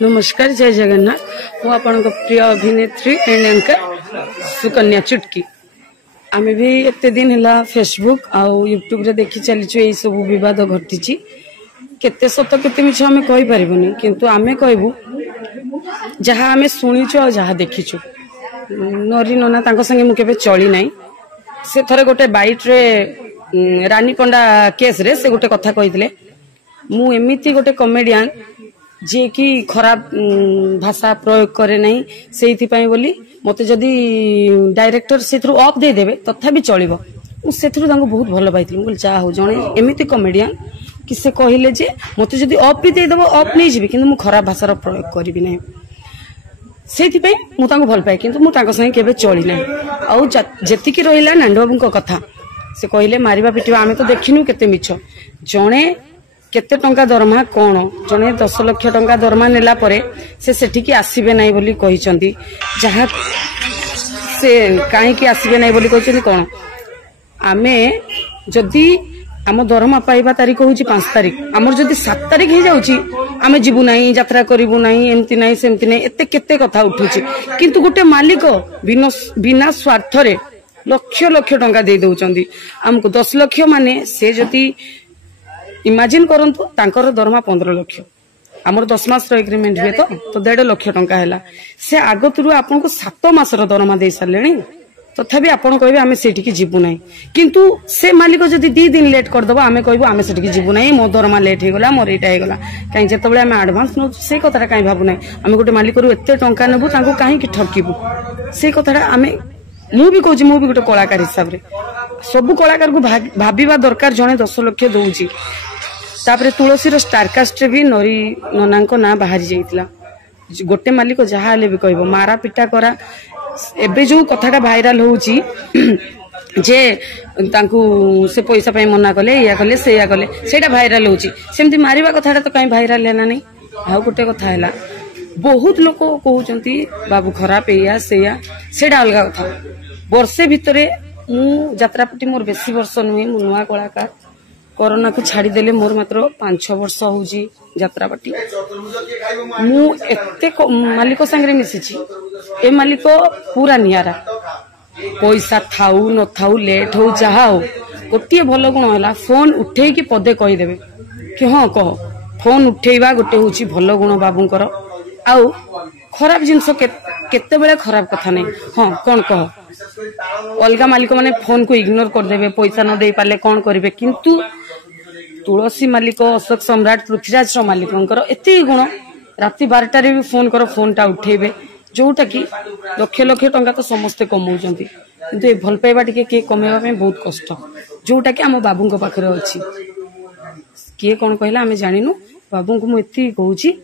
नमस्कार, जय जगन्नाथ। मु आपण प्रिय अभिनेत्री एंड एंकर सुकन्या चुटकी। आम भी एते दिन है फेसबुक आउ यूट्यूब रे देखी चलीचु यही सब विवाद घटी केते सत केते मिछ आम कहि परिबनी, किंतु आमे कहबू जहाँ आमे शुणीचु आ जहाँ देखीचु। नरी नना तांको संगे मु केबे चली नाही। से थरे गोटे बाइट रे रानी पंडा केस रे से गोटे कथा कहितले, मु एमिति गोटे कॉमेडियन जे कि खराब भाषा प्रयोग करे नहीं, से बोली मते जदि डायरेक्टर से ऑफ दे देबे तथापि चलिबो। मु सेथरु तांको बहुत भल पाइथिलु। बोल जा हो जणे एमिति कॉमेडियन कि से कहिले जे मते जदि ऑफ भी दे देबो ऑफ नहीं जिबि, किंतु मु खराब भाषार प्रयोग करिबि नहीं। सेथि पई मु तांको भल पाए, किंतु मु तांको संगे केबे चली नाही। आउ जेतिकी रहिला नांडबाबूको कथा, से कहिले मारिबा पिटिबा आमे तो देखिनु केते मिछ। जणे केते टंका दरमा कोन जने 10 लाख टंका दरमा नेला परे से सेठिकी आसीबे नाही बोली कहिसंती। जहा से काहे की आसीबे नाही बोली कहिसंती कोन, आमे जदी आम दरमा पाइबा तारीख होची 5 तारीख, हमर जदी 7 तारीख हे जाउची आमे जिबु नाही, यात्रा करिबु नाही, एमति नाही सेमति नाही, एते केते कथा उठुची। किंतु गुटे मालिक बिना स्वार्थ रे लक्ष लक्ष टंका दे दउचंदी हमको। 10 लाख माने से जदी इमेजिन करंतु तांकर दरमा 15 लाख, हमर 10 मास एग्रीमेंट हुए तो 1.5 लाख टंका हैला। से आगतुरु आपन को 7 मास दरमा दे सारलेनी, तथापि आपण कहबे आमे सेठी जीवु नाही। किंतु से मालिक जदी 2 दिन लेट कर दबो आमे कहबो आमे सेठी जीवु नाही, मो दरमा लेट हे गला, मोर एटा हे गला। काई जेतबेले आमे एडवांस नो से कथाटा काई भाबु नाही। आमे गोटे मालिक रु एते टंका नेबु तांको काहे कि ठकीबु, से कथाटा आमे मु भी कहूची। मु भी गोटे कलाकार हिसाब रे सब कलाकार को भाबिबा दरकार। जने 10 लाख दउची, तापरे तुलसी रो स्टारकास्ट भी नरी ननांको ना बाहरी जाइतिला। गोटे मालिक जहा ले भी कहबो मारा पिटा करा। एबे जो कथाटा भाइराल होउची जे तांकू से पैसा पई मना कले, या कले से या कले, सेटा भाइराल होउची। सेमति मारिबा कथाटा तो काई भाइराल हैला नहीं। आ गोटे कथा हैला, बहुत लोक कहउचंती बाबू खराब एया सेया, सेटा अलगा कथा। वर्षे भितरे मु यात्रापटी मोर बेसी वर्ष नुहे, मु नुआ कलाकार। कोरोना को छाड़ी देले मोर मात्र 5-6 वर्ष होउची यात्रापाटी। मु एते मालिक संगे मिसिची। ए मालिक पूरा नियारा, पैसा थाउ न थाउ, लेट हो चाहा हो, गोटे भल गुण है फोन उठे कि पदे कही देबे कि हाँ कह। फोन उठेबा गोटे होउची भल गुण बाबूंकर। आउ खराब जिनस केते बेले खराब कथा नहीं। हाँ कौन कह, अलगा मालिक माने फोन को इग्नोर कर देबे, पैसा न दे पाले कौन करिवे। किंतु तुलसी मालिक, अशोक सम्राट, पृथ्वीराज मालिक एते गुण, राति 12 भी फोन कर, फोन टा उठेबे, जोटा कि लक्ष लक्ष टंका तो समस्ते कमाउचंती। किंतु ए भल पाइबा टिके के कमेबा पे बहुत कष्ट, जोटा कि हम बाबू को पाखरे अछि। किए कौन कहला आमे जानिनु। बाबू को मु एती कहूची,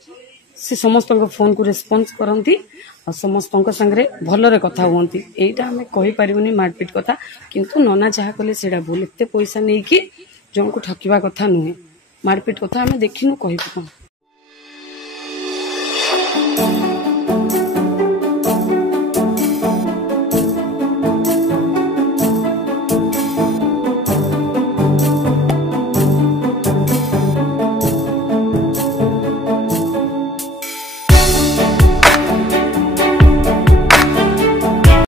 से समस्त फोन को रेस्पॉन्स करंती और समस्त संगे भलरे कथा हुंती। एटा हमें कहि परिबनी मारपीट कथा, किंतु नना जहा कले सेडा भूल। एते पैसा नहीं कि जन को ठकिबा कथा नुहे, मारपीट कथा हमें देखिनु कहिबु।